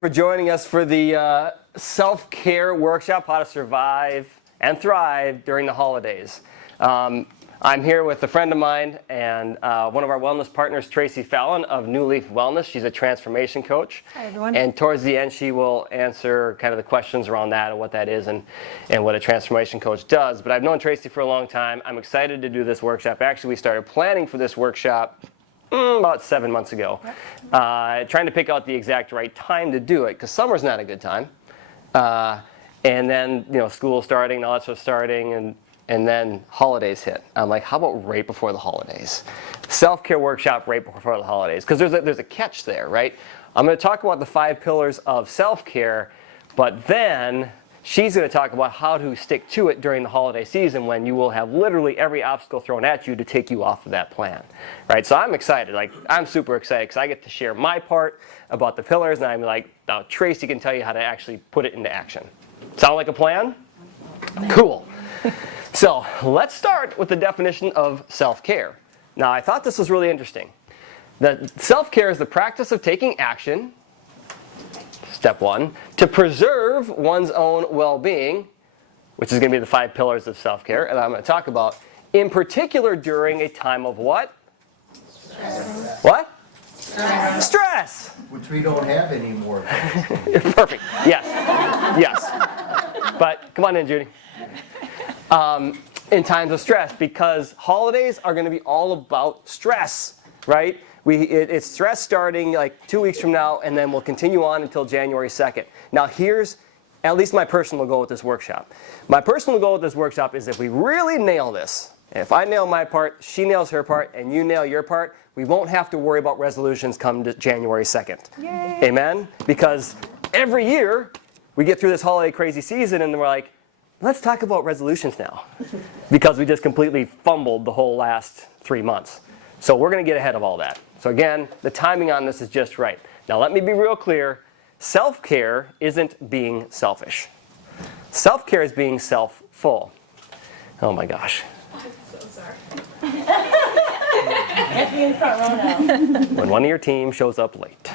For joining us for the self-care workshop, how to survive and thrive during the holidays. I'm here with a friend of mine and one of our wellness partners, Tracy Fallon of New Leaf Wellness. She's a transformation coach. Hi, everyone. And towards the end, she will answer kind of the questions around that and what that is and what a transformation coach does. But I've known Tracy for a long time. I'm excited to do this workshop. Actually, we started planning for this workshop about 7 months ago, trying to pick out the exact right time to do it, because summer's not a good time. And then, school starting and all that stuff starting, and then holidays hit. I'm like, how about right before the holidays? Self-care workshop right before the holidays, because there's a catch there, right? I'm going to talk about the 5 pillars of self-care, but then she's going to talk about how to stick to it during the holiday season when you will have literally every obstacle thrown at you to take you off of that plan, right? So I'm excited. I'm super excited because I get to share my part about the pillars, and I'm like, now Tracy can tell you how to actually put it into action. Sound like a plan? Cool. So let's start with the definition of self-care. Now, I thought this was really interesting. That self-care is the practice of taking action, step 1, to preserve one's own well-being, which is going to be the 5 pillars of self-care, and I'm going to talk about, in particular during a time of what? Stress. What? Stress. Which we don't have anymore. Perfect. Yes. Yes. But come on in, Judy. In times of stress, because holidays are going to be all about stress, right? It's stress starting like 2 weeks from now, and then we'll continue on until January 2nd. Now here's at least my personal goal with this workshop. My personal goal with this workshop is if we really nail this, if I nail my part, she nails her part, and you nail your part, we won't have to worry about resolutions come to January 2nd. Yay. Amen? Because every year we get through this holiday crazy season and we're like, let's talk about resolutions now. Because we just completely fumbled the whole last 3 months. So we're going to get ahead of all that. So again, the timing on this is just right. Now let me be real clear. Self-care isn't being selfish. Self-care is being self-full. Oh my gosh. So sorry. Get me in front row now. When one of your team shows up late.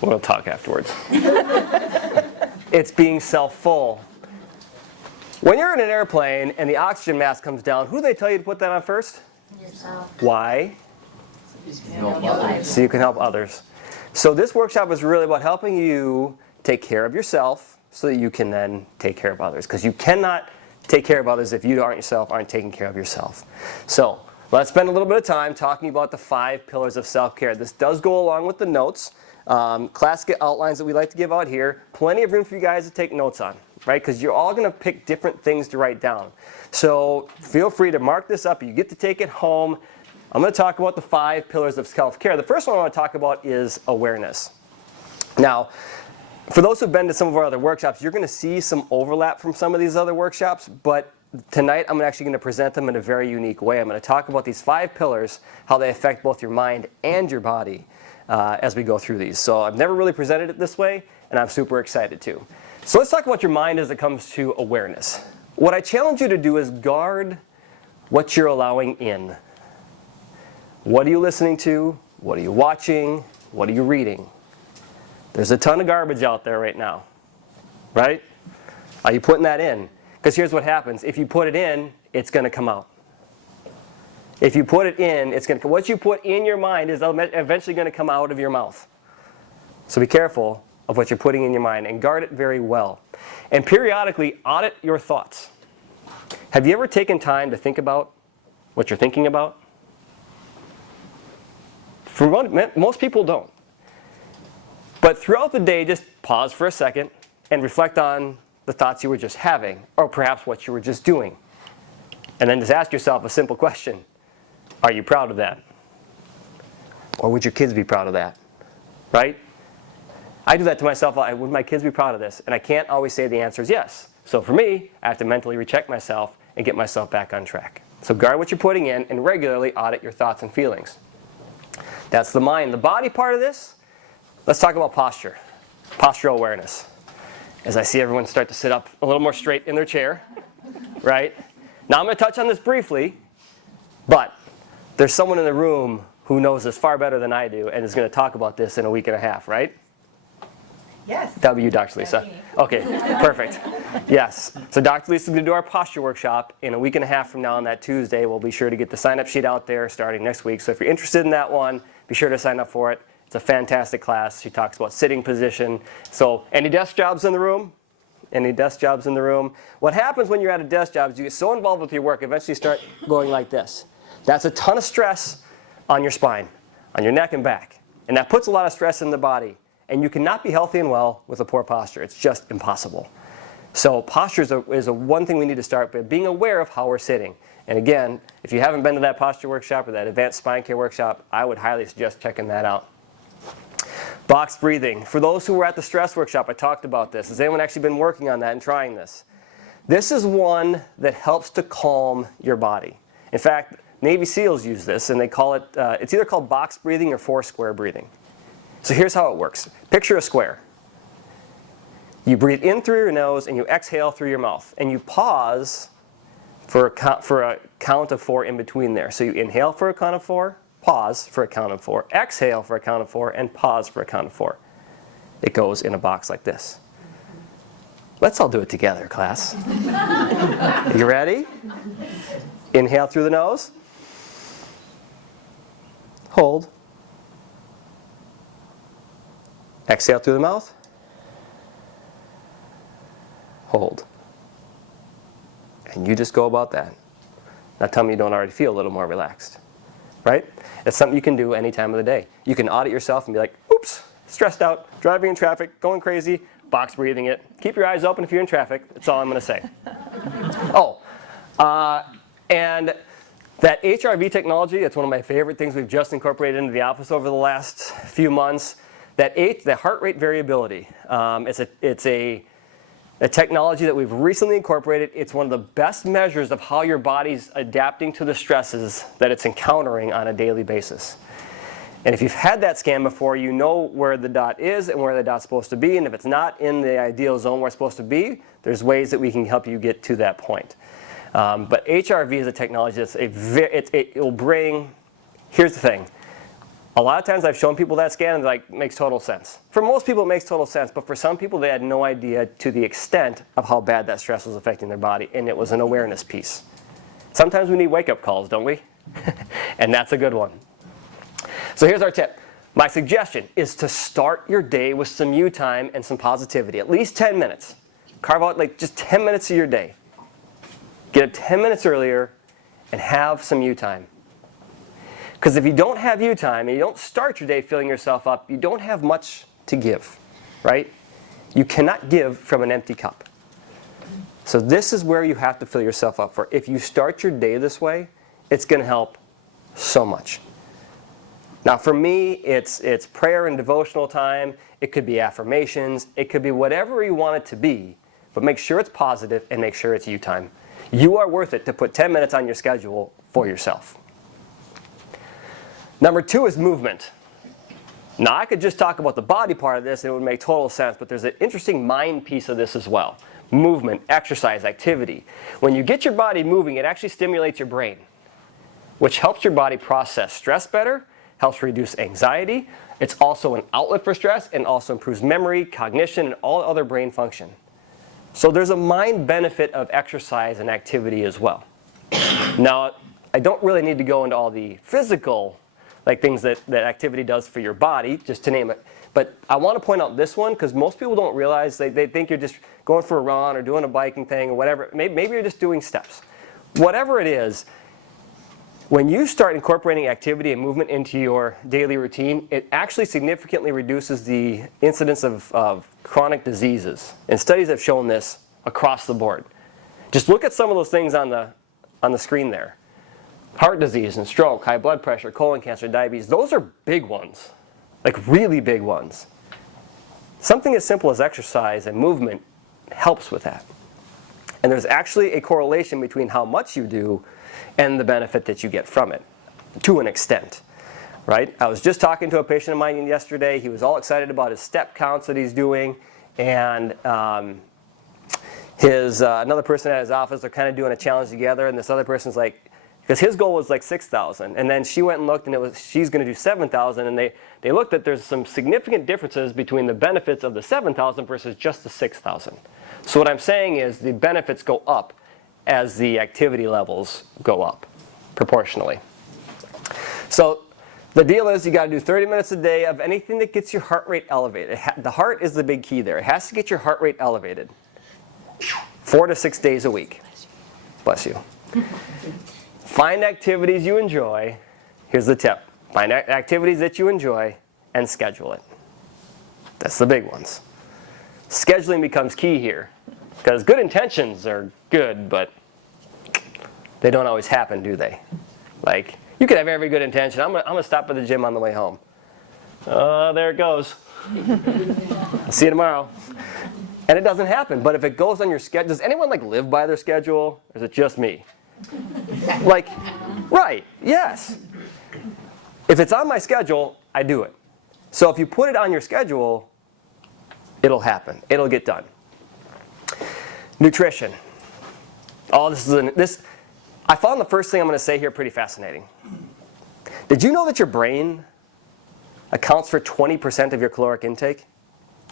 We'll talk afterwards. It's being self-full. When you're in an airplane and the oxygen mask comes down, who do they tell you to put that on first? Yourself. Why? So you can help others. So this workshop is really about helping you take care of yourself so that you can then take care of others. Because you cannot take care of others if you aren't taking care of yourself. So let's spend a little bit of time talking about the 5 pillars of self-care. This does go along with the notes. Classic outlines that we like to give out here. Plenty of room for you guys to take notes on, right? Because you're all going to pick different things to write down. So feel free to mark this up. You get to take it home. I'm going to talk about the 5 pillars of self-care. The first one I want to talk about is awareness. Now, for those who've been to some of our other workshops, you're going to see some overlap from some of these other workshops, but tonight I'm actually going to present them in a very unique way. I'm going to talk about these 5 pillars, how they affect both your mind and your body as we go through these. So I've never really presented it this way, and I'm super excited to. So let's talk about your mind as it comes to awareness. What I challenge you to do is guard what you're allowing in. What are you listening to? What are you watching? What are you reading? There's a ton of garbage out there right now, right? Are you putting that in? Because here's what happens. If you put it in, it's going to come out. If you put it in, it's going to. What you put in your mind is eventually going to come out of your mouth. So be careful of what you're putting in your mind and guard it very well. And periodically audit your thoughts. Have you ever taken time to think about what you're thinking about? For most people don't. But throughout the day, just pause for a second and reflect on the thoughts you were just having, or perhaps what you were just doing. And then just ask yourself a simple question. Are you proud of that? Or would your kids be proud of that? Right? I do that to myself. Would my kids be proud of this? And I can't always say the answer is yes. So for me, I have to mentally recheck myself and get myself back on track. So guard what you're putting in and regularly audit your thoughts and feelings. That's the mind. The body part of this, let's talk about posture. Postural awareness. As I see everyone start to sit up a little more straight in their chair, right? Now I'm going to touch on this briefly, but there's someone in the room who knows this far better than I do and is going to talk about this in a week and a half, right? Yes. That would be you, Dr. Lisa. That'd be me. Okay, perfect. Yes. So Dr. Lisa's going to do our posture workshop in a week and a half from now on that Tuesday. We'll be sure to get the sign-up sheet out there starting next week. So if you're interested in that one, be sure to sign up for it. It's a fantastic class. She talks about sitting position. So any desk jobs in the room? Any desk jobs in the room? What happens when you're at a desk job is you get so involved with your work, eventually you start going like this. That's a ton of stress on your spine, on your neck and back. And that puts a lot of stress in the body. And you cannot be healthy and well with a poor posture. It's just impossible. So posture is a one thing we need to start by being aware of how we're sitting. And again, if you haven't been to that posture workshop or that advanced spine care workshop, I would highly suggest checking that out. Box breathing. For those who were at the stress workshop, I talked about this. Has anyone actually been working on that and trying this? This is one that helps to calm your body. In fact, Navy SEALs use this, and they call it, it's either called box breathing or four-square breathing. So here's how it works. Picture a square. You breathe in through your nose and you exhale through your mouth. And you pause for a count of 4 in between there. So you inhale for a count of 4, pause for a count of 4, exhale for a count of 4, and pause for a count of 4. It goes in a box like this. Let's all do it together, class. You ready? Inhale through the nose. Hold. Exhale through the mouth. Hold. And you just go about that. Now tell me you don't already feel a little more relaxed. Right? It's something you can do any time of the day. You can audit yourself and be like, oops, stressed out, driving in traffic, going crazy, box breathing it. Keep your eyes open if you're in traffic. That's all I'm going to say. And that HRV technology, it's one of my favorite things we've just incorporated into the office over the last few months. The heart rate variability, it's a technology that we've recently incorporated. It's one of the best measures of how your body's adapting to the stresses that it's encountering on a daily basis. And if you've had that scan before, you know where the dot is and where the dot's supposed to be. And if it's not in the ideal zone where it's supposed to be, there's ways that we can help you get to that point. But HRV is a technology that's it will bring, here's the thing. A lot of times I've shown people that scan and they're like, makes total sense. For most people it makes total sense, but for some people they had no idea to the extent of how bad that stress was affecting their body, and it was an awareness piece. Sometimes we need wake-up calls, don't we? And that's a good one. So here's our tip. My suggestion is to start your day with some you time and some positivity, at least 10 minutes. Carve out like just 10 minutes of your day. Get up 10 minutes earlier and have some you time. Because if you don't have you time and you don't start your day filling yourself up, you don't have much to give, right? You cannot give from an empty cup. So this is where you have to fill yourself up for. If you start your day this way, it's going to help so much. Now for me, it's prayer and devotional time. It could be affirmations. It could be whatever you want it to be. But make sure it's positive and make sure it's you time. You are worth it to put 10 minutes on your schedule for yourself. Number 2 is movement. Now I could just talk about the body part of this and it would make total sense, but there's an interesting mind piece of this as well. Movement, exercise, activity. When you get your body moving, it actually stimulates your brain, which helps your body process stress better, helps reduce anxiety. It's also an outlet for stress and also improves memory, cognition, and all other brain function. So there's a mind benefit of exercise and activity as well. Now, I don't really need to go into all the physical things that activity does for your body, just to name it. But I want to point out this one because most people don't realize they think you're just going for a run or doing a biking thing or whatever. Maybe you're just doing steps. Whatever it is, when you start incorporating activity and movement into your daily routine, it actually significantly reduces the incidence of chronic diseases. And studies have shown this across the board. Just look at some of those things on the screen there. Heart disease and stroke, high blood pressure, colon cancer, diabetes, those are big ones, like really big ones. Something as simple as exercise and movement helps with that. And there's actually a correlation between how much you do and the benefit that you get from it, to an extent, right? I was just talking to a patient of mine yesterday. He was all excited about his step counts that he's doing, and another person at his office, they're kind of doing a challenge together, and this other person's like, Because his goal was like 6,000, and then she went and looked, and she's going to do 7,000, and they looked at there's some significant differences between the benefits of the 7,000 versus just the 6,000. So what I'm saying is the benefits go up as the activity levels go up proportionally. So the deal is you got to do 30 minutes a day of anything that gets your heart rate elevated. The heart is the big key there. It has to get your heart rate elevated 4 to 6 days a week. Bless you. Find activities you enjoy. Here's the tip. Find activities that you enjoy and schedule it. That's the big ones. Scheduling becomes key here. Because good intentions are good, but they don't always happen, do they? Like, you could have every good intention. I'm gonna stop at the gym on the way home. There it goes. I'll see you tomorrow. And it doesn't happen. But if it goes on your schedule, does anyone like live by their schedule? Or is it just me? Like, right, yes. If it's on my schedule, I do it. So if you put it on your schedule, it'll happen. It'll get done. Nutrition. Oh, I found the first thing I'm going to say here pretty fascinating. Did you know that your brain accounts for 20% of your caloric intake?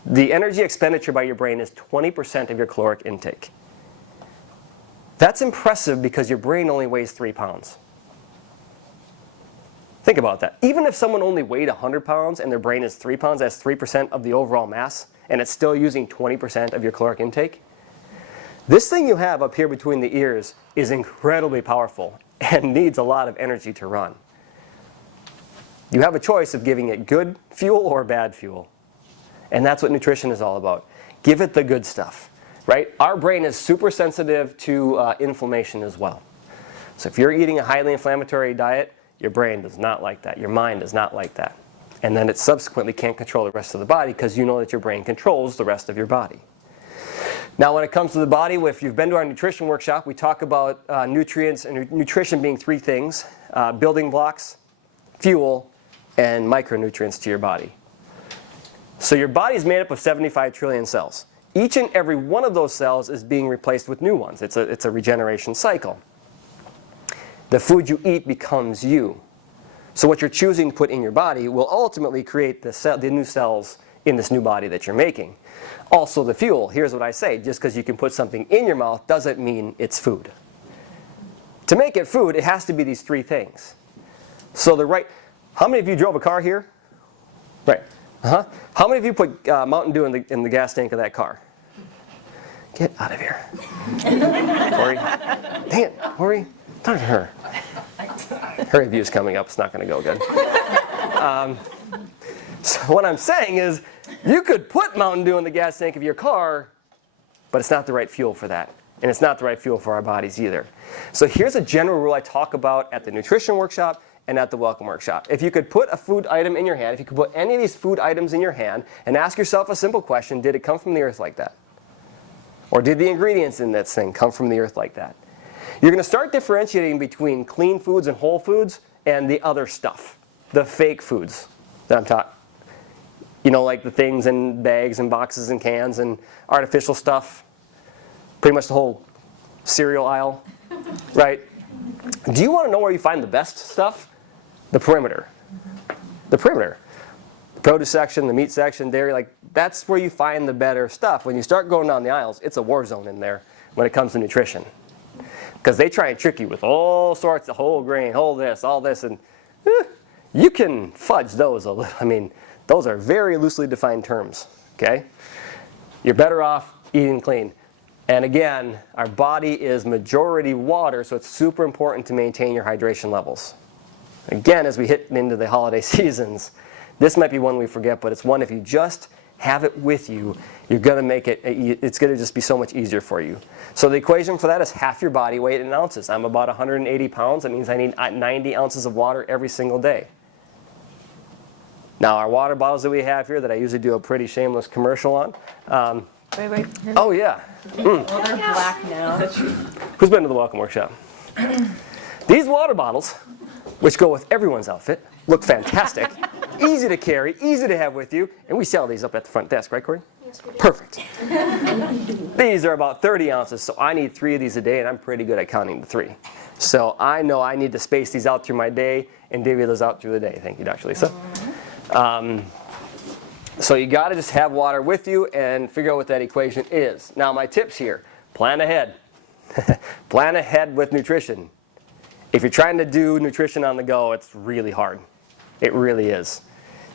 The energy expenditure by your brain is 20% of your caloric intake. That's impressive because your brain only weighs 3 pounds. Think about that. Even if someone only weighed 100 pounds and their brain is 3 pounds, that's 3% of the overall mass, and it's still using 20% of your caloric intake. This thing you have up here between the ears is incredibly powerful and needs a lot of energy to run. You have a choice of giving it good fuel or bad fuel. And that's what nutrition is all about. Give it the good stuff, right? Our brain is super sensitive to inflammation as well. So if you're eating a highly inflammatory diet, your brain does not like that. Your mind does not like that. And then it subsequently can't control the rest of the body because you know that your brain controls the rest of your body. Now when it comes to the body, if you've been to our nutrition workshop, we talk about nutrients and nutrition being 3 things. Building blocks, fuel, and micronutrients to your body. So your body is made up of 75 trillion cells. Each and every one of those cells is being replaced with new ones. It's a regeneration cycle. The food you eat becomes you. So what you're choosing to put in your body will ultimately create the new cells in this new body that you're making. Also the fuel, here's what I say, just because you can put something in your mouth doesn't mean it's food. To make it food, it has to be these 3 things. So how many of you drove a car here? Right. How many of you put Mountain Dew in the gas tank of that car? Get out of here. Corey. Dang it, Corey. Talk to her. Her review's coming up. It's not going to go good. So what I'm saying is, you could put Mountain Dew in the gas tank of your car, but it's not the right fuel for that. And it's not the right fuel for our bodies either. So here's a general rule I talk about at the nutrition workshop and at the welcome workshop. If you could put a food item in your hand, if you could put any of these food items in your hand and ask yourself a simple question, did it come from the earth like that? Or did the ingredients in this thing come from the earth like that? You're going to start differentiating between clean foods and whole foods and the other stuff, the fake foods that I'm talking. You know, like the things in bags and boxes and cans and artificial stuff. Pretty much the whole cereal aisle, right? Do you want to know where you find the best stuff? The perimeter. The perimeter. The produce section, the meat section, dairy, that's where you find the better stuff. When you start going down the aisles, it's a war zone in there when it comes to nutrition. Because they try and trick you with all sorts of whole grain, all this, and you can fudge those a little. I mean, those are very loosely defined terms, okay? You're better off eating clean. And again, our body is majority water, so it's super important to maintain your hydration levels. Again, as we hit into the holiday seasons, this might be one we forget, but it's one if you just have it with you, you're going to make it's going to just be so much easier for you. So the equation for that is half your body weight in ounces. I'm about 180 pounds. That means I need 90 ounces of water every single day. Now, our water bottles that we have here that I usually do a pretty shameless commercial on. Wait. Oh, yeah. Well, they're black now. Who's been to the welcome workshop? These water bottles, which go with everyone's outfit, look fantastic. Easy to carry, easy to have with you. And we sell these up at the front desk, right, Corey? Yes, we do. Perfect. These are about 30 ounces, so I need 3 of these a day, and I'm pretty good at counting to 3. So I know I need to space these out through my day and divvy those out through the day. Thank you, Dr. Lisa. So you got to just have water with you and figure out what that equation is. Now my tips here, plan ahead. Plan ahead with nutrition. If you're trying to do nutrition on the go, it's really hard. It really is.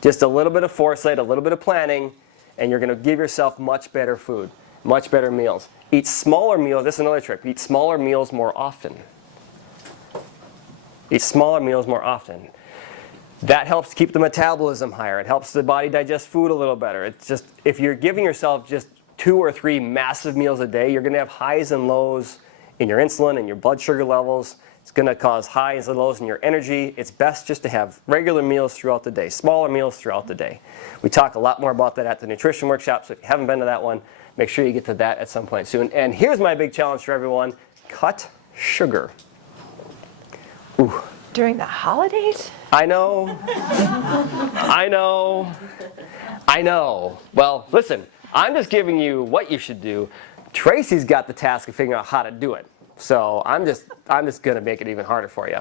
Just a little bit of foresight, a little bit of planning, and you're going to give yourself much better food, much better meals. Eat smaller meals. This is another trick. Eat smaller meals more often. Eat smaller meals more often. That helps keep the metabolism higher. It helps the body digest food a little better. It's just, if you're giving yourself just 2 or 3 massive meals a day, you're going to have highs and lows in your insulin and your blood sugar levels. It's going to cause highs and lows in your energy. It's best just to have regular meals throughout the day, smaller meals throughout the day. We talk a lot more about that at the nutrition workshop, so if you haven't been to that one, make sure you get to that at some point soon. And here's my big challenge for everyone. Cut sugar. Ooh. During the holidays? I know. I know. I know. Well, listen, I'm just giving you what you should do. Tracy's got the task of figuring out how to do it. So I'm just going to make it even harder for you.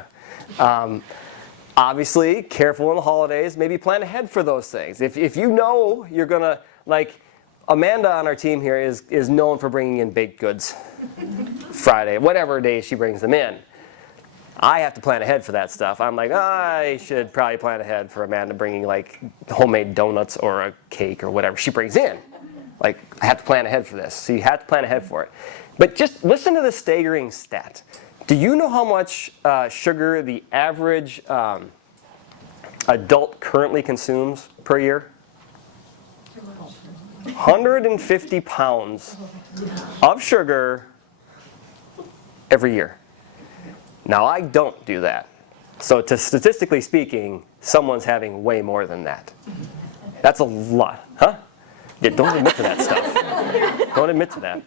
Obviously, careful in the holidays. Maybe plan ahead for those things. If you know you're going to, like, Amanda on our team here is known for bringing in baked goods Friday, whatever day she brings them in. I have to plan ahead for that stuff. I'm like, I should probably plan ahead for Amanda bringing like homemade donuts or a cake or whatever she brings in. Like, I have to plan ahead for this. So you have to plan ahead for it. But just listen to the staggering stat. Do you know how much sugar the average adult currently consumes per year? 150 pounds of sugar every year. Now, I don't do that. So statistically speaking, someone's having way more than that. That's a lot, huh? Yeah, don't admit to that stuff. Don't admit to that.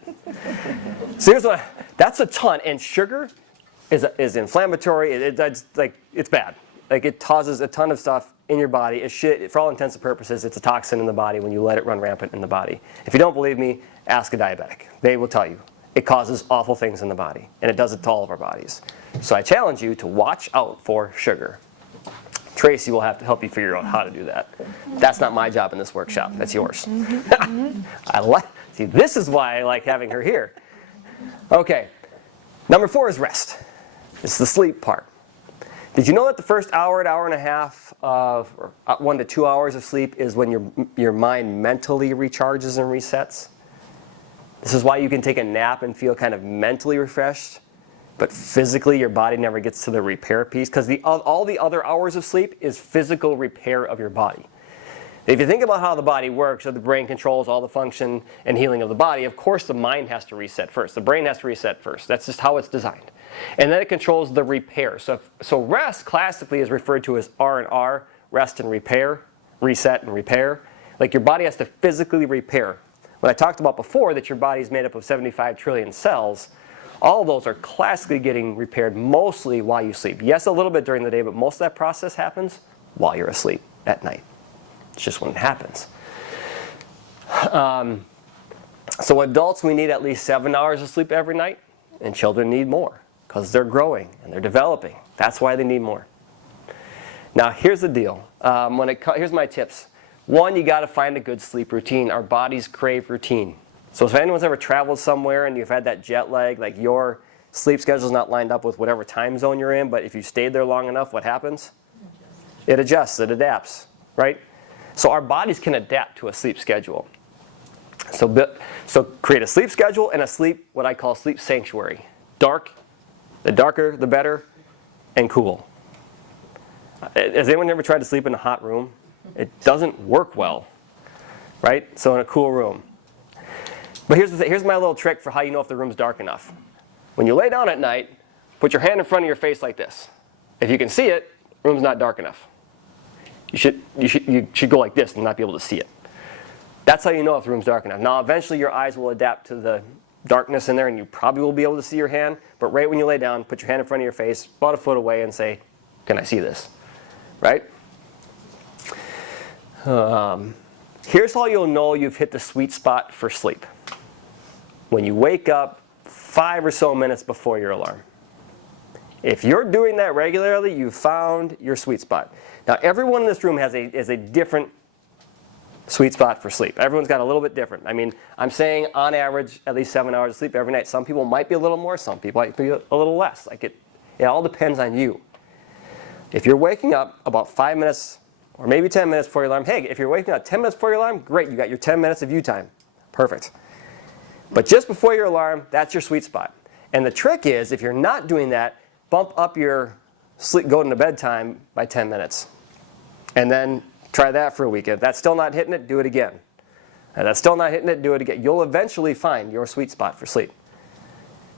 So here's what, that's a ton. And sugar is inflammatory. It's bad. Like, it causes a ton of stuff in your body. It's shit. For all intents and purposes, it's a toxin in the body when you let it run rampant in the body. If you don't believe me, ask a diabetic. They will tell you. It causes awful things in the body, and it does it to all of our bodies. So I challenge you to watch out for sugar. Tracy will have to help you figure out how to do that. That's not my job in this workshop. That's yours. See, this is why I like having her here. Okay, number 4 is rest. It's the sleep part. Did you know that the first hour and a half of 1 to 2 hours of sleep is when your mind mentally recharges and resets? This is why you can take a nap and feel kind of mentally refreshed, but physically your body never gets to the repair piece, because all the other hours of sleep is physical repair of your body. If you think about how the body works, or the brain controls all the function and healing of the body, of course the mind has to reset first. The brain has to reset first. That's just how it's designed. And then it controls the repair. So rest classically is referred to as R&R, rest and repair, reset and repair. Like, your body has to physically repair. What I talked about before, that your body is made up of 75 trillion cells, all of those are classically getting repaired mostly while you sleep. Yes, a little bit during the day, but most of that process happens while you're asleep at night. It's just when it happens. So adults, we need at least 7 hours of sleep every night, and children need more because they're growing and they're developing. That's why they need more. Now, here's the deal. Here's my tips. 1, you got to find a good sleep routine. Our bodies crave routine. So if anyone's ever traveled somewhere and you've had that jet lag, like your sleep schedule's not lined up with whatever time zone you're in, but if you stayed there long enough, what happens? It adjusts, it adapts, right? So our bodies can adapt to a sleep schedule. So create a sleep schedule and what I call sleep sanctuary. Dark, the darker the better, and cool. Has anyone ever tried to sleep in a hot room? It doesn't work well, right? So in a cool room. But here's my little trick for how you know if the room's dark enough. When you lay down at night, put your hand in front of your face like this. If you can see it, the room's not dark enough. You should go like this and not be able to see it. That's how you know if the room's dark enough. Now, eventually your eyes will adapt to the darkness in there, and you probably will be able to see your hand. But right when you lay down, put your hand in front of your face, about a foot away, and say, "Can I see this?" Right? Here's how you'll know you've hit the sweet spot for sleep. When you wake up 5 or so minutes before your alarm. If you're doing that regularly, you've found your sweet spot. Now, everyone in this room has a different sweet spot for sleep. Everyone's got a little bit different. I mean, I'm saying on average at least 7 hours of sleep every night. Some people might be a little more, some people might be a little less. Like it all depends on you. If you're waking up about 5 minutes or maybe 10 minutes before your alarm, hey, if you're waking up 10 minutes before your alarm, great, you got your 10 minutes of you time. Perfect. But just before your alarm, that's your sweet spot. And the trick is, if you're not doing that, bump up your going to bed time by 10 minutes. And then try that for a week. If that's still not hitting it, do it again. And that's still not hitting it, do it again. You'll eventually find your sweet spot for sleep.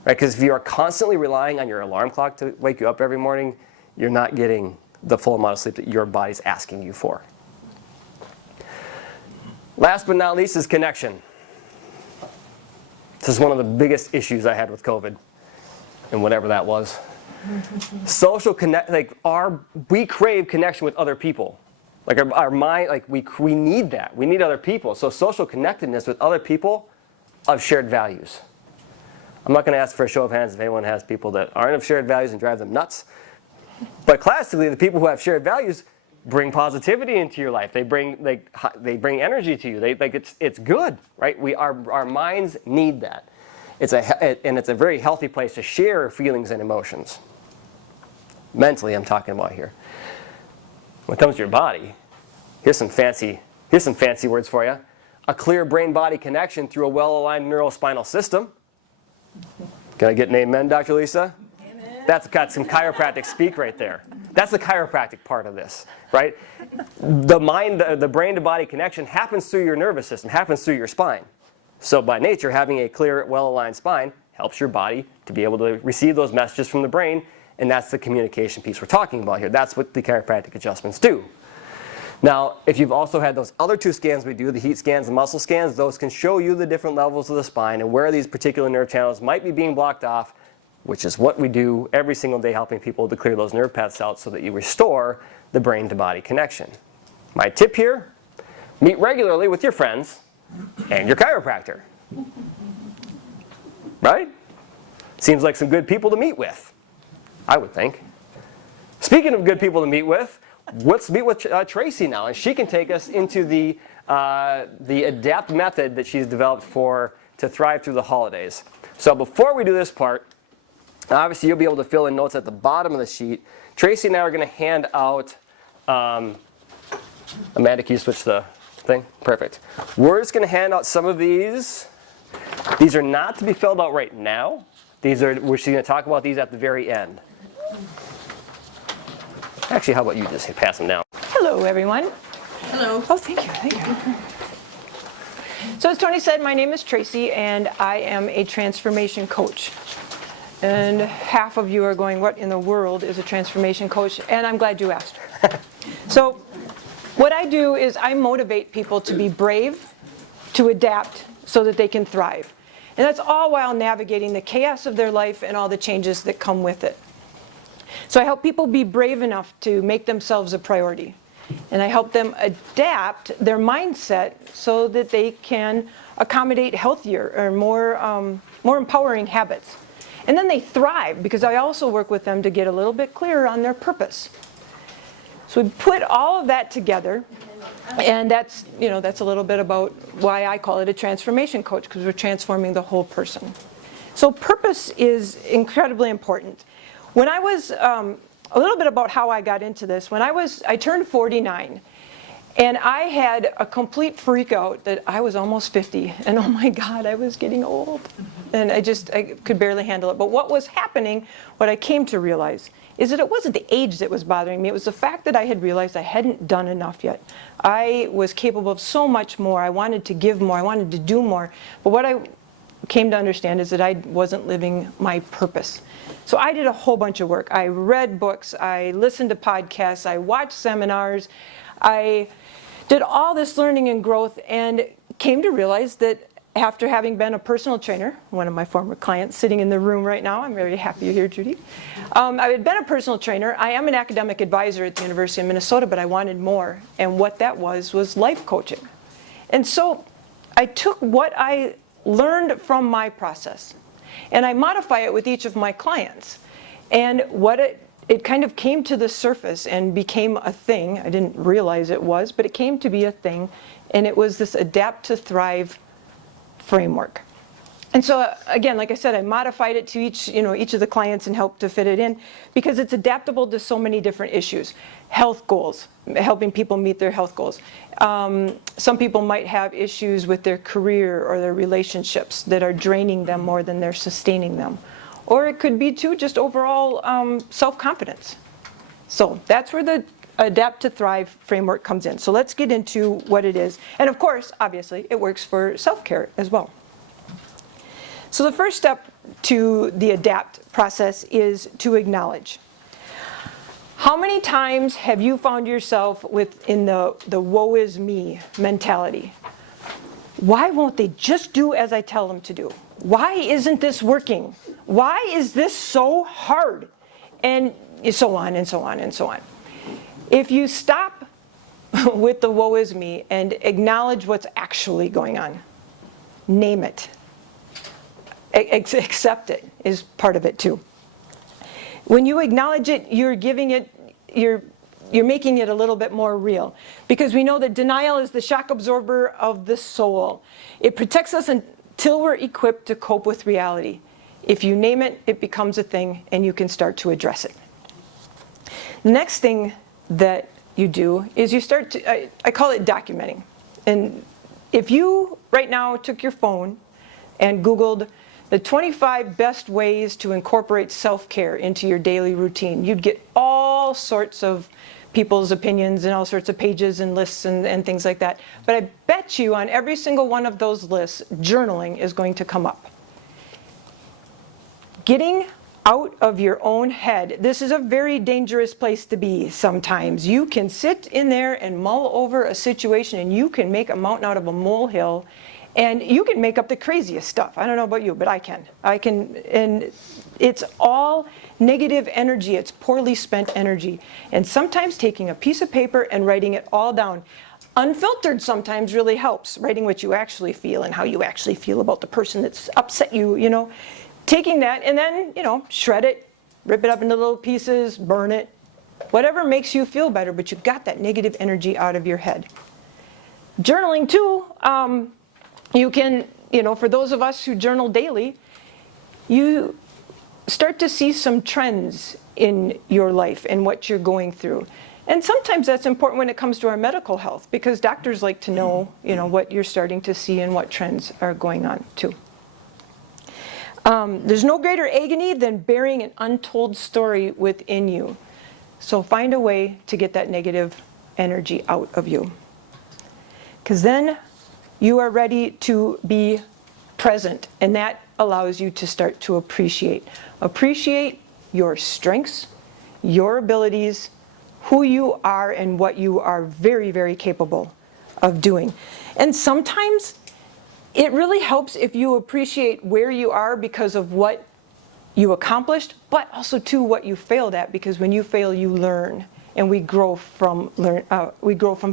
Right? Because if you are constantly relying on your alarm clock to wake you up every morning, you're not getting the full amount of sleep that your body's asking you for. Last but not least is connection. This is one of the biggest issues I had with COVID and whatever that was. Social connect, we crave connection with other people. Like our mind, we need that. We need other people. So social connectedness with other people of shared values. I'm not going to ask for a show of hands if anyone has people that aren't of shared values and drive them nuts. But classically, the people who have shared values bring positivity into your life. They bring energy to you. It's good, right? Our minds need that. And it's a very healthy place to share feelings and emotions. Mentally, I'm talking about here. When it comes to your body, here's some fancy words for you. A clear brain-body connection through a well-aligned neurospinal system. Can I get an amen, Dr. Lisa? Amen. That's got some chiropractic speak right there. That's the chiropractic part of this, right? The brain-to-body connection happens through your nervous system, happens through your spine. So by nature, having a clear, well-aligned spine helps your body to be able to receive those messages from the brain, and that's the communication piece we're talking about here. That's what the chiropractic adjustments do. Now, if you've also had those other two scans we do, the heat scans and muscle scans, those can show you the different levels of the spine and where these particular nerve channels might be being blocked off, which is what we do every single day, helping people to clear those nerve paths out so that you restore the brain-to-body connection. My tip here, meet regularly with your friends and your chiropractor. Right? Seems like some good people to meet with, I would think. Speaking of good people to meet with, let's meet with Tracy now, and she can take us into the A.D.A.P.T method that she's developed to thrive through the holidays. So before we do this part, obviously you'll be able to fill in notes at the bottom of the sheet. Tracy and I are going to hand out, Amanda, can you switch the thing? Perfect. We're just going to hand out some of these. These are not to be filled out right now. She's going to talk about these at the very end. Actually, how about you just pass them down? Hello, everyone. Hello. Oh, thank you. So as Tony said, my name is Tracy, and I am a transformation coach. And half of you are going, what in the world is a transformation coach? And I'm glad you asked. So what I do is I motivate people to be brave, to adapt, so that they can thrive. And that's all while navigating the chaos of their life and all the changes that come with it. So I help people be brave enough to make themselves a priority. And I help them adapt their mindset so that they can accommodate healthier or more empowering habits. And then they thrive, because I also work with them to get a little bit clearer on their purpose. So we put all of that together, and that's a little bit about why I call it a transformation coach, because we're transforming the whole person. So purpose is incredibly important. When I was, a little bit about how I got into this, I turned 49, and I had a complete freak out that I was almost 50, and oh my God, I was getting old. And I could barely handle it. But what was happening, what I came to realize, is that it wasn't the age that was bothering me. It was the fact that I had realized I hadn't done enough yet. I was capable of so much more. I wanted to give more. I wanted to do more. But what I came to understand is that I wasn't living my purpose. So I did a whole bunch of work. I read books. I listened to podcasts. I watched seminars. I did all this learning and growth, and came to realize that after having been a personal trainer, one of my former clients sitting in the room right now, I'm very happy you're here, Judy. I had been a personal trainer. I am an academic advisor at the University of Minnesota, but I wanted more. And what that was life coaching. And so I took what I learned from my process, and I modify it with each of my clients. And what it kind of came to the surface and became a thing. I didn't realize it was, but it came to be a thing. And it was this adapt to thrive framework. And so again, like I said, I modified it to each of the clients and helped to fit it in because it's adaptable to so many different issues. Health goals, helping people meet their health goals. Some people might have issues with their career or their relationships that are draining them more than they're sustaining them. Or it could be too just overall self-confidence. So that's where the Adapt to Thrive framework comes in. So let's get into what it is. And of course, obviously, it works for self-care as well. So the first step to the ADAPT process is to acknowledge. How many times have you found yourself within the woe is me mentality? Why won't they just do as I tell them to do? Why isn't this working? Why is this so hard? And so on and so on and so on. If you stop with the woe is me and acknowledge what's actually going on, name it. Accept it is part of it too. When you acknowledge it, you're making it a little bit more real. Because we know that denial is the shock absorber of the soul. It protects us until we're equipped to cope with reality. If you name it, it becomes a thing and you can start to address it. The next thing that you do is you start to, I call it documenting. And if you right now took your phone and Googled the 25 best ways to incorporate self-care into your daily routine, you'd get all sorts of people's opinions and all sorts of pages and lists and things like that. But I bet you on every single one of those lists, journaling is going to come up. Getting out of your own head. This is a very dangerous place to be sometimes. You can sit in there and mull over a situation and you can make a mountain out of a molehill. And you can make up the craziest stuff. I don't know about you, but I can. And it's all negative energy. It's poorly spent energy. And sometimes taking a piece of paper and writing it all down. Unfiltered sometimes really helps. Writing what you actually feel and how you actually feel about the person that's upset you, Taking that and then, shred it, rip it up into little pieces, burn it. Whatever makes you feel better, but you've got that negative energy out of your head. Journaling too. You can, for those of us who journal daily, you start to see some trends in your life and what you're going through. And sometimes that's important when it comes to our medical health because doctors like to know, what you're starting to see and what trends are going on too. There's no greater agony than bearing an untold story within you. So find a way to get that negative energy out of you. Because then you are ready to be present, and that allows you to start to appreciate. Appreciate your strengths, your abilities, who you are, and what you are very, very capable of doing. And sometimes it really helps if you appreciate where you are because of what you accomplished, but also too what you failed at, because when you fail, you learn, and we grow from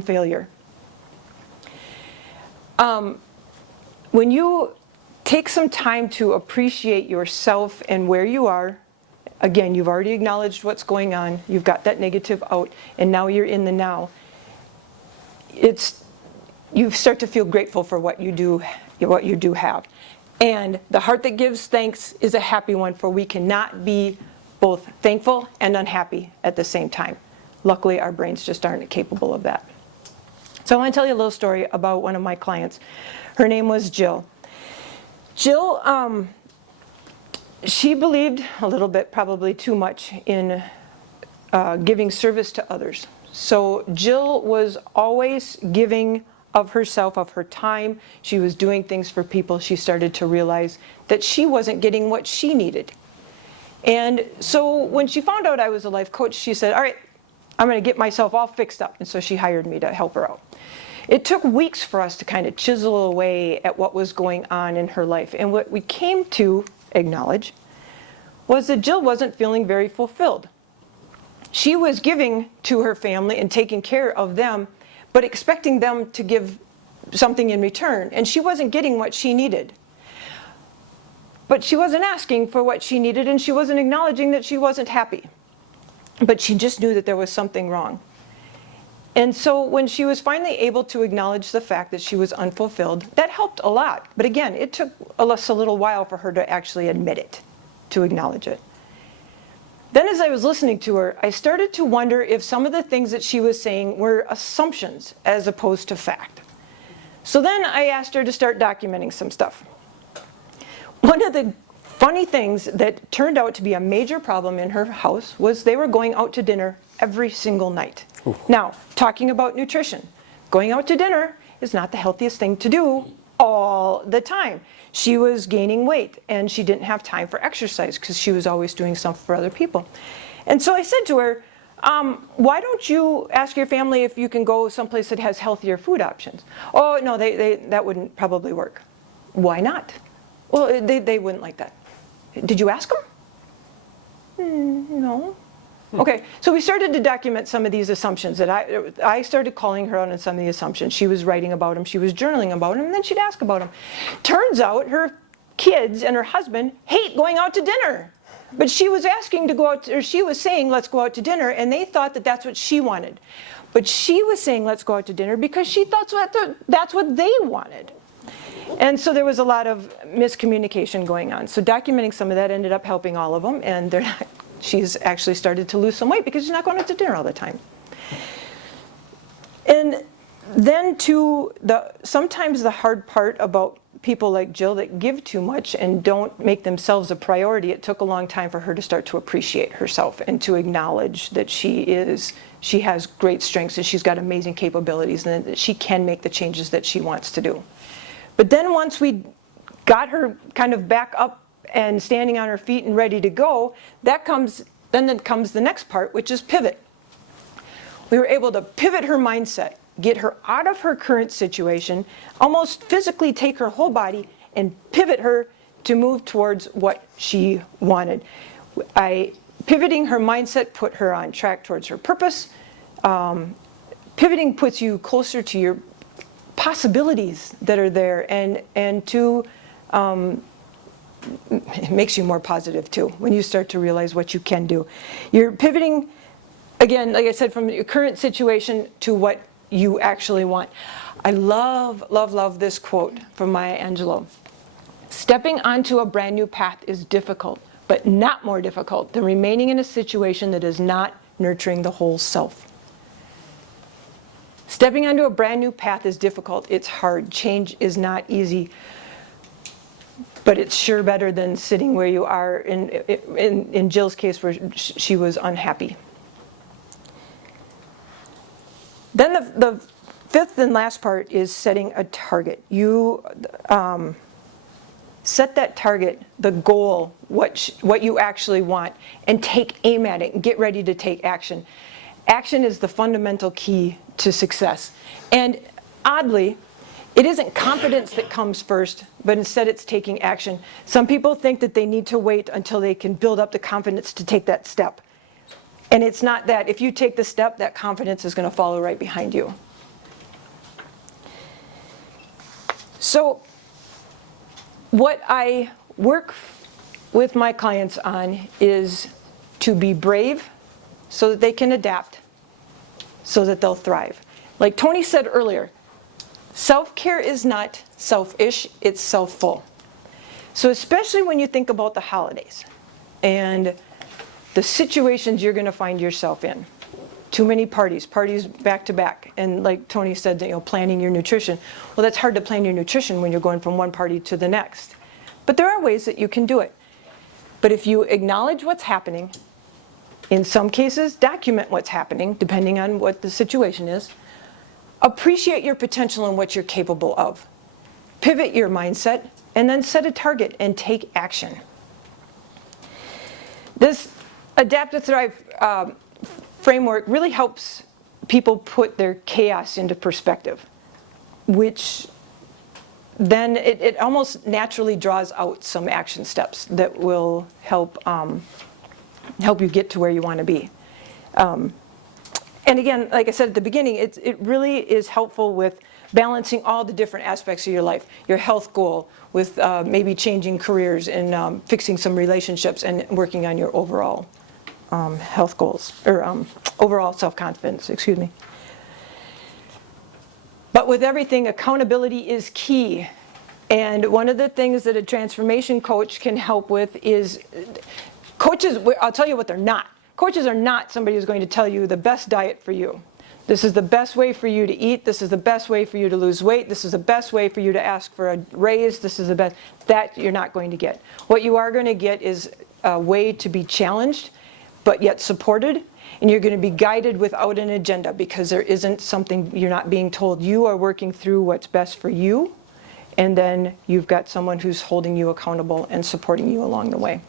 failure. When you take some time to appreciate yourself and where you are, again, you've already acknowledged what's going on, you've got that negative out, and now you're in the now. You start to feel grateful for what you do have. And the heart that gives thanks is a happy one, for we cannot be both thankful and unhappy at the same time. Luckily, our brains just aren't capable of that. So I want to tell you a little story about one of my clients. Her name was Jill. Jill, she believed a little bit, probably too much, in giving service to others. So Jill was always giving of herself, of her time. She was doing things for people. She started to realize that she wasn't getting what she needed. And so when she found out I was a life coach, she said, all right, I'm going to get myself all fixed up. And so she hired me to help her out. It took weeks for us to kind of chisel away at what was going on in her life. And what we came to acknowledge was that Jill wasn't feeling very fulfilled. She was giving to her family and taking care of them, but expecting them to give something in return. And she wasn't getting what she needed. But she wasn't asking for what she needed, and she wasn't acknowledging that she wasn't happy. But she just knew that there was something wrong. And so when she was finally able to acknowledge the fact that she was unfulfilled, that helped a lot. But again, it took us a little while for her to actually admit it, to acknowledge it. Then as I was listening to her, I started to wonder if some of the things that she was saying were assumptions as opposed to fact. So then I asked her to start documenting some stuff. One of the funny things that turned out to be a major problem in her house was they were going out to dinner every single night. Ooh. Now, talking about nutrition, going out to dinner is not the healthiest thing to do all the time. She was gaining weight and she didn't have time for exercise because she was always doing something for other people. And so I said to her, why don't you ask your family if you can go someplace that has healthier food options? Oh, no, that wouldn't probably work. Why not? Well, they wouldn't like that. Did you ask them? No. Okay, so we started to document some of these assumptions that I started calling her out on some of the assumptions. She was writing about them, she was journaling about them, and then she'd ask about them. Turns out her kids and her husband hate going out to dinner. But she was asking to go out, or she was saying, let's go out to dinner, and they thought that that's what she wanted. But she was saying, let's go out to dinner because she thought that's what they wanted. And so there was a lot of miscommunication going on. So documenting some of that ended up helping all of them, and she's actually started to lose some weight because she's not going out to dinner all the time. And then sometimes the hard part about people like Jill that give too much and don't make themselves a priority, it took a long time for her to start to appreciate herself and to acknowledge that she has great strengths and she's got amazing capabilities and that she can make the changes that she wants to do. But then once we got her kind of back up and standing on her feet and ready to go, then comes the next part, which is pivot. We were able to pivot her mindset, get her out of her current situation, almost physically take her whole body and pivot her to move towards what she wanted. Pivoting her mindset put her on track towards her purpose. Pivoting puts you closer to your possibilities that are there, and it makes you more positive too when you start to realize what you can do. You're pivoting, again, like I said, from your current situation to what you actually want. I love, love, love this quote from Maya Angelou. Stepping onto a brand new path is difficult, but not more difficult than remaining in a situation that is not nurturing the whole self. Stepping onto a brand new path is difficult. It's hard. Change is not easy. But it's sure better than sitting where you are in Jill's case where she was unhappy. Then the fifth and last part is setting a target. You set that target, the goal, what you actually want, and take aim at it and get ready to take action. Action is the fundamental key to success. And oddly, it isn't confidence that comes first, but instead it's taking action. Some people think that they need to wait until they can build up the confidence to take that step. And it's not that. If you take the step, that confidence is going to follow right behind you. So what I work with my clients on is to be brave so that they can adapt, so that they'll thrive. Like Tony said earlier, self-care is not selfish, it's self-full. So especially when you think about the holidays and the situations you're going to find yourself in. Too many parties back to back. And like Tony said, planning your nutrition. Well, that's hard to plan your nutrition when you're going from one party to the next. But there are ways that you can do it. But if you acknowledge what's happening, in some cases, document what's happening, depending on what the situation is, appreciate your potential and what you're capable of. Pivot your mindset, and then set a target and take action. This Adapt to Thrive framework really helps people put their chaos into perspective, which then it almost naturally draws out some action steps that will help you get to where you want to be. And again, like I said at the beginning, it really is helpful with balancing all the different aspects of your life. Your health goal with maybe changing careers and fixing some relationships and working on your overall health goals, or overall self-confidence, excuse me. But with everything, accountability is key. And one of the things that a transformation coach can help with is, coaches, I'll tell you what they're not. Coaches are not somebody who's going to tell you the best diet for you. This is the best way for you to eat. This is the best way for you to lose weight. This is the best way for you to ask for a raise. This is the best. That you're not going to get. What you are going to get is a way to be challenged, but yet supported. And you're going to be guided without an agenda, because there isn't something, you're not being told. You are working through what's best for you. And then you've got someone who's holding you accountable and supporting you along the way.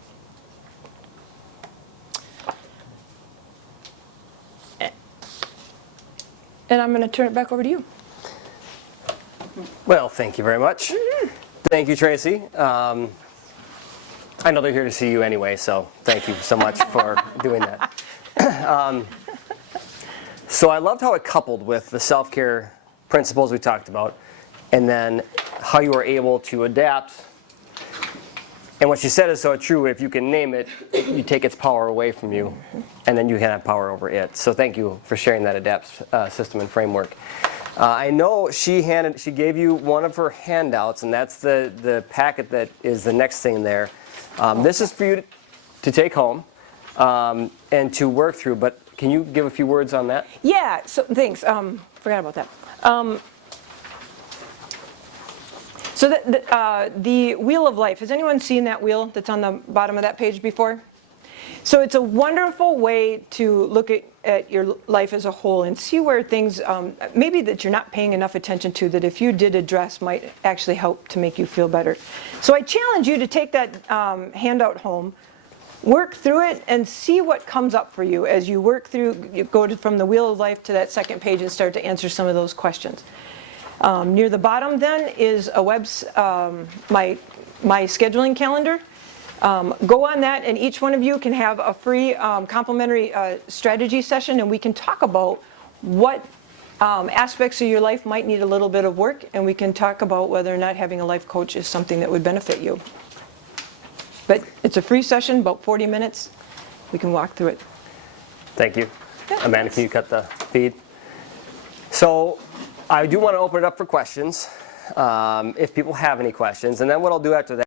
And I'm going to turn it back over to you. Well, thank you very much. Thank you, Tracy. I know they're here to see you anyway, so thank you so much for doing that. So I loved how it coupled with the self-care principles we talked about, and then how you were able to adapt. And what she said is so true. If you can name it, you take its power away from you, and then you can have power over it. So thank you for sharing that ADAPT system and framework. I know she gave you one of her handouts, and that's the packet that is the next thing there. This is for you to take home and to work through. But can you give a few words on that? Yeah, so thanks. Forgot about that. So the Wheel of Life, has anyone seen that wheel that's on the bottom of that page before? So it's a wonderful way to look at your life as a whole and see where things maybe that you're not paying enough attention to, that if you did address might actually help to make you feel better. So I challenge you to take that handout home, work through it, and see what comes up for you as you work through, you go from the Wheel of Life to that second page and start to answer some of those questions. Near the bottom then is a my scheduling calendar. Go on that, and each one of you can have a free complimentary strategy session, and we can talk about what aspects of your life might need a little bit of work, and we can talk about whether or not having a life coach is something that would benefit you. But it's a free session, about 40 minutes. We can walk through it. Thank you. Yeah, Amanda, can you cut the feed? So I do want to open it up for questions, if people have any questions. And then what I'll do after that